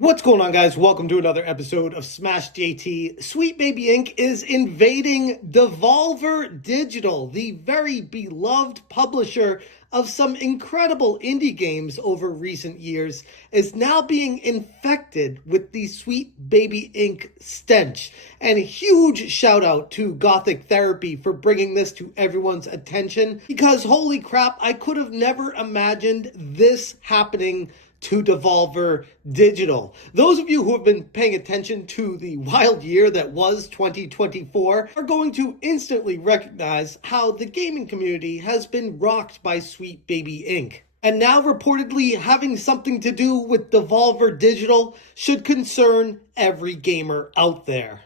What's going on, guys? Welcome to another episode of Smash JT. Sweet Baby Inc. is invading Devolver Digital, the very beloved publisher of some incredible indie games over recent years, is now being infected with the Sweet Baby Inc. stench. And a huge shout out to Gothic Therapy for bringing this to everyone's attention, because holy crap, I could have never imagined this happening to Devolver Digital. Those of you who have been paying attention to the wild year that was 2024 are going to instantly recognize how the gaming community has been rocked by Sweet Baby Inc. And now reportedly having something to do with Devolver Digital should concern every gamer out there.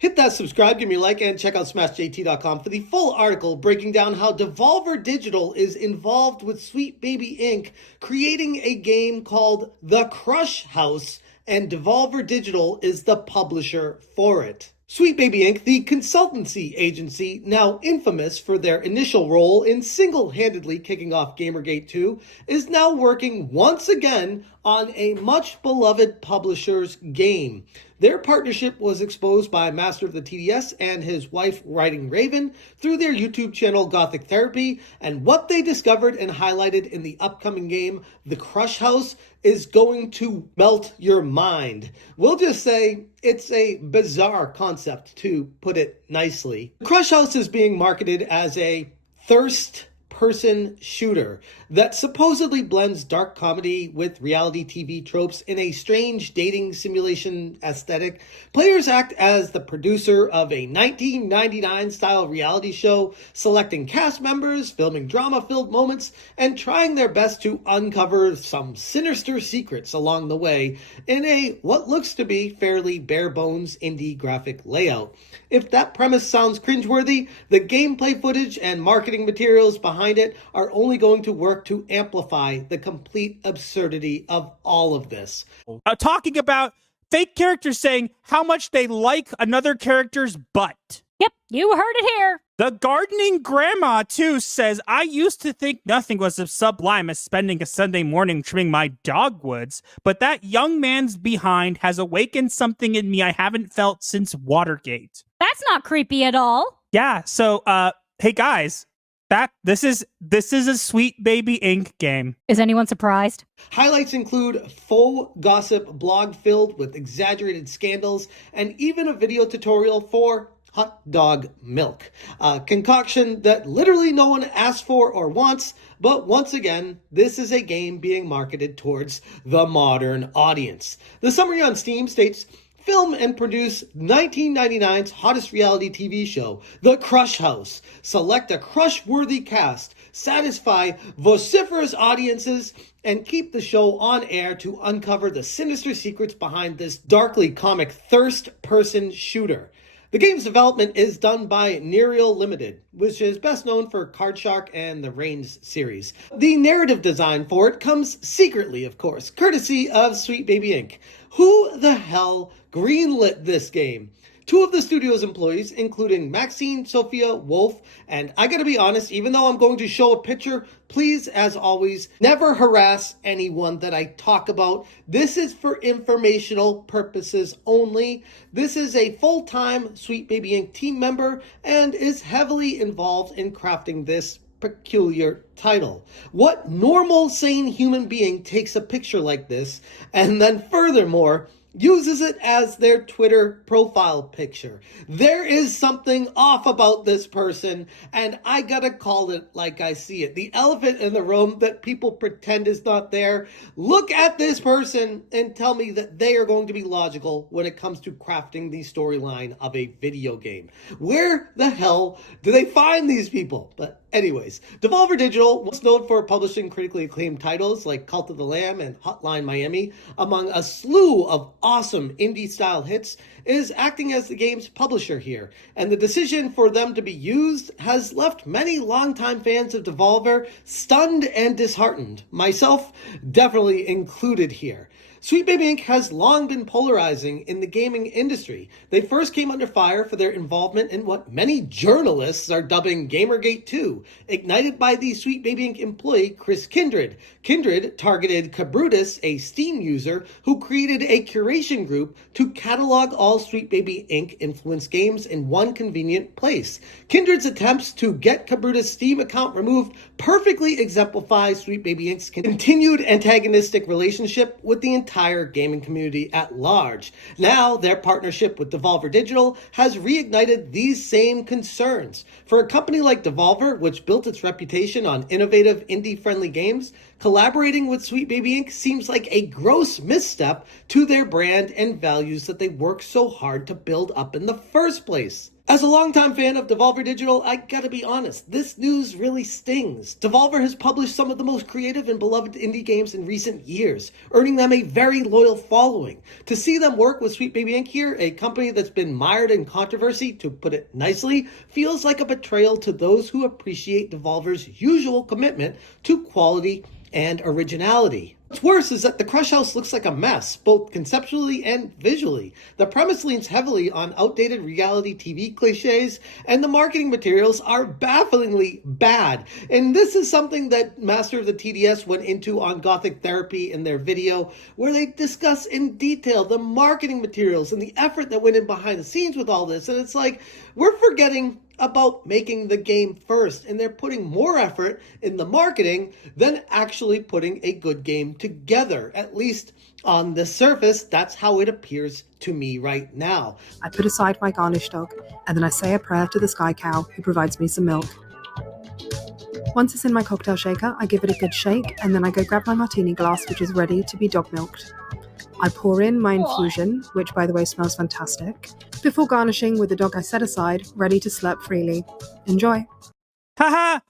Hit that subscribe, give me a like, and check out SmashJT.com for the full article breaking down how Devolver Digital is involved with Sweet Baby Inc. creating a game called The Crush House, and Devolver Digital is the publisher for it. Sweet Baby Inc., the consultancy agency now infamous for their initial role in single-handedly kicking off Gamergate 2, is now working once again on a much-beloved publisher's game. Their partnership was exposed by MasteroftheTDS and his wife, Writing Raven, through their YouTube channel Gothic Therapy, and what they discovered and highlighted in the upcoming game, The Crush House, is going to melt your mind. We'll just say it's a bizarre concept, to put it nicely. The Crush House is being marketed as a thirst-person shooter that supposedly blends dark comedy with reality TV tropes in a strange dating simulation aesthetic. Players act as the producer of a 1999-style reality show, selecting cast members, filming drama-filled moments, and trying their best to uncover some sinister secrets along the way in a what looks to be fairly bare-bones indie graphic layout. If that premise sounds cringeworthy, the gameplay footage and marketing materials behind it are only going to work to amplify the complete absurdity of all of this. Talking about fake characters saying how much they like another character's butt. Yep, you heard it here. The gardening grandma, too, says, I used to think nothing was as sublime as spending a Sunday morning trimming my dogwoods, but that young man's behind has awakened something in me I haven't felt since Watergate. That's not creepy at all. Yeah, so, hey guys, this is a Sweet Baby Inc. game. Is anyone surprised? Highlights include faux gossip blog filled with exaggerated scandals and even a video tutorial for hot dog milk. A concoction that literally no one asked for or wants, but once again, this is a game being marketed towards the modern audience. The summary on Steam states, film and produce 1999's hottest reality TV show, The Crush House. Select a crush-worthy cast, satisfy vociferous audiences, and keep the show on air to uncover the sinister secrets behind this darkly comic thirst-person shooter. The game's development is done by Nereal Limited, which is best known for Card Shark and the Reigns series. The narrative design for it comes secretly, of course, courtesy of Sweet Baby Inc. Who the hell greenlit this game? Two of the studio's employees, including Maxine Sophia Wolf, and I gotta be honest, even though I'm going to show a picture, please, as always, never harass anyone that I talk about. This is for informational purposes only. This is a full-time Sweet Baby Inc. team member and is heavily involved in crafting this peculiar title. What normal, sane human being takes a picture like this and then furthermore uses it as their Twitter profile picture? There is something off about this person, and I gotta call it like I see it. The elephant in the room that people pretend is not there. Look at this person and tell me that they are going to be logical when it comes to crafting the storyline of a video game. Where the hell do they find these people? But anyways, Devolver Digital was known for publishing critically acclaimed titles like Cult of the Lamb and Hotline Miami, among a slew of awesome indie-style hits, is acting as the game's publisher here, and the decision for them to be used has left many longtime fans of Devolver stunned and disheartened, myself definitely included here. Sweet Baby Inc. has long been polarizing in the gaming industry. They first came under fire for their involvement in what many journalists are dubbing Gamergate 2, ignited by the Sweet Baby Inc. employee Chris Kindred. Kindred targeted Cabrutus, a Steam user who created a curation group to catalog all Sweet Baby Inc. influenced games in one convenient place. Kindred's attempts to get Cabrutus' Steam account removed perfectly exemplify Sweet Baby Inc.'s continued antagonistic relationship with the entire gaming community at large. Now, their partnership with Devolver Digital has reignited these same concerns. For a company like Devolver, which built its reputation on innovative, indie-friendly games, collaborating with Sweet Baby Inc. seems like a gross misstep to their brand and values that they worked so hard to build up in the first place. As a longtime fan of Devolver Digital, I gotta be honest, this news really stings. Devolver has published some of the most creative and beloved indie games in recent years, earning them a very loyal following. To see them work with Sweet Baby Inc. here, a company that's been mired in controversy, to put it nicely, feels like a betrayal to those who appreciate Devolver's usual commitment to quality and originality. What's worse is that the Crush House looks like a mess, both conceptually and visually. The premise leans heavily on outdated reality TV cliches, and the marketing materials are bafflingly bad. And this is something that Master of the TDS went into on Gothic Therapy in their video, where they discuss in detail the marketing materials and the effort that went in behind the scenes with all this. And it's like, we're forgetting about making the game first, and they're putting more effort in the marketing than actually putting a good game together. At least on the surface, that's how it appears to me right now. I put aside my garnish dog, and then I say a prayer to the sky cow who provides me some milk. Once it's in my cocktail shaker, I give it a good shake, and then I go grab my martini glass, which is ready to be dog milked. I pour in my infusion, which by the way smells fantastic, before garnishing with the dog I set aside, ready to slurp freely. Enjoy. Ha ha!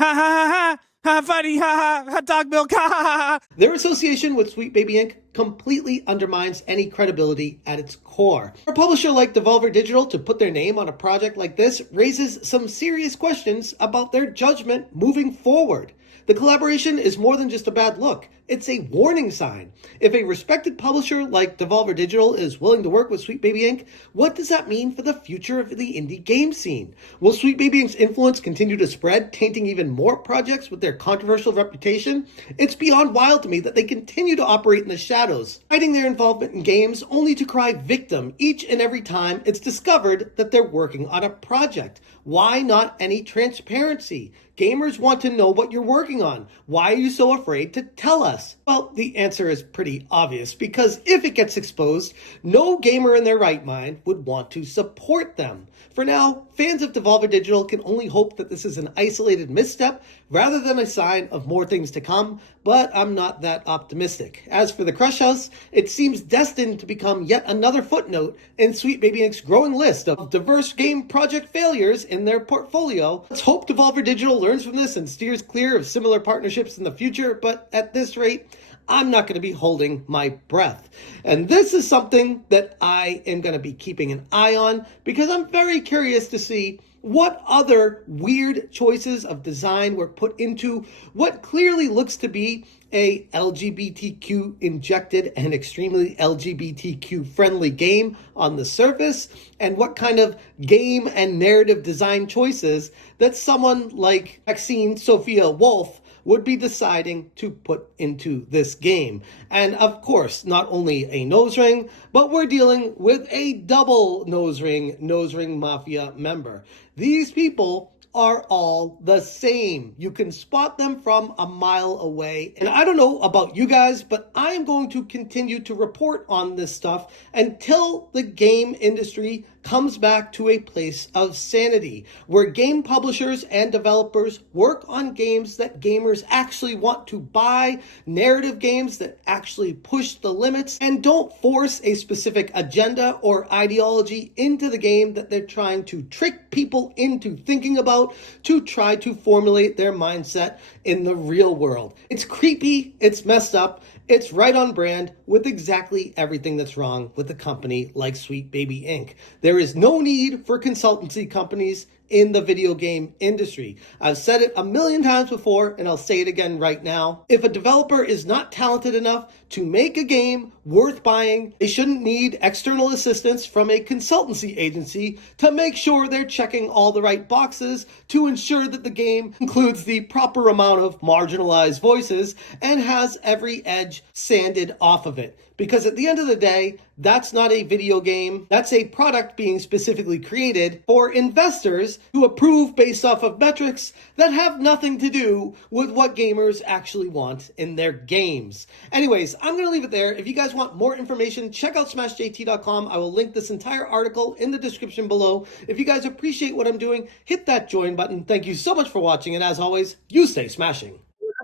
Ha ha ha ha! Funny! Ha ha! Dog milk! Ha ha ha! Their association with Sweet Baby Inc. completely undermines any credibility at its core. For a publisher like Devolver Digital to put their name on a project like this raises some serious questions about their judgment moving forward. The collaboration is more than just a bad look. It's a warning sign. If a respected publisher like Devolver Digital is willing to work with Sweet Baby Inc., what does that mean for the future of the indie game scene? Will Sweet Baby Inc.'s influence continue to spread, tainting even more projects with their controversial reputation? It's beyond wild to me that they continue to operate in the shadows, hiding their involvement in games only to cry victim each and every time it's discovered that they're working on a project. Why not any transparency? Gamers want to know what you're working on. Why are you so afraid to tell us? Well, the answer is pretty obvious, because if it gets exposed, no gamer in their right mind would want to support them. For now, fans of Devolver Digital can only hope that this is an isolated misstep rather than a sign of more things to come, but I'm not that optimistic. As for the Crush House, it seems destined to become yet another footnote in Sweet Baby Inc.'s growing list of diverse game project failures in their portfolio. Let's hope Devolver Digital learns from this and steers clear of similar partnerships in the future, but at this rate, I'm not going to be holding my breath. And this is something that I am going to be keeping an eye on, because I'm very curious to see what other weird choices of design were put into what clearly looks to be a LGBTQ injected and extremely LGBTQ friendly game on the surface, and what kind of game and narrative design choices that someone like Maxine Sophia Wolf would be deciding to put into this game. And of course, not only a nose ring, but we're dealing with a double nose ring mafia member. These people are all the same. You can spot them from a mile away. And I don't know about you guys, but I am going to continue to report on this stuff until the game industry comes back to a place of sanity, where game publishers and developers work on games that gamers actually want to buy, narrative games that actually push the limits, and don't force a specific agenda or ideology into the game that they're trying to trick people into thinking about to try to formulate their mindset in the real world. It's creepy, it's messed up, It's right on brand with exactly everything that's wrong with a company like Sweet Baby Inc. There is no need for consultancy companies in the video game industry. I've said it a million times before, and I'll say it again right now. If a developer is not talented enough to make a game worth buying, they shouldn't need external assistance from a consultancy agency to make sure they're checking all the right boxes to ensure that the game includes the proper amount of marginalized voices and has every edge sanded off of it. Because at the end of the day, that's not a video game. That's a product being specifically created for investors who approve based off of metrics that have nothing to do with what gamers actually want in their games. Anyways, I'm going to leave it there. If you guys want more information, check out smashjt.com. I will link this entire article in the description below. If you guys appreciate what I'm doing, hit that join button. Thank you so much for watching, and as always, you stay smashing.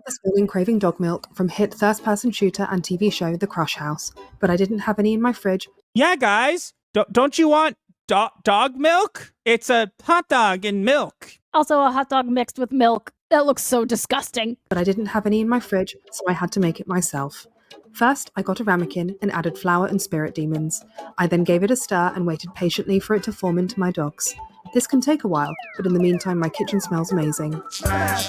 This morning craving dog milk from hit first-person shooter and TV show The Crush House, but I didn't have any in my fridge. Yeah, guys, don't you want dog milk? It's a hot dog and milk. Also a hot dog mixed with milk. That looks so disgusting. But I didn't have any in my fridge, so I had to make it myself. First, I got a ramekin and added flour and spirit demons. I then gave it a stir and waited patiently for it to form into my dogs. This can take a while, but in the meantime, my kitchen smells amazing. Smash,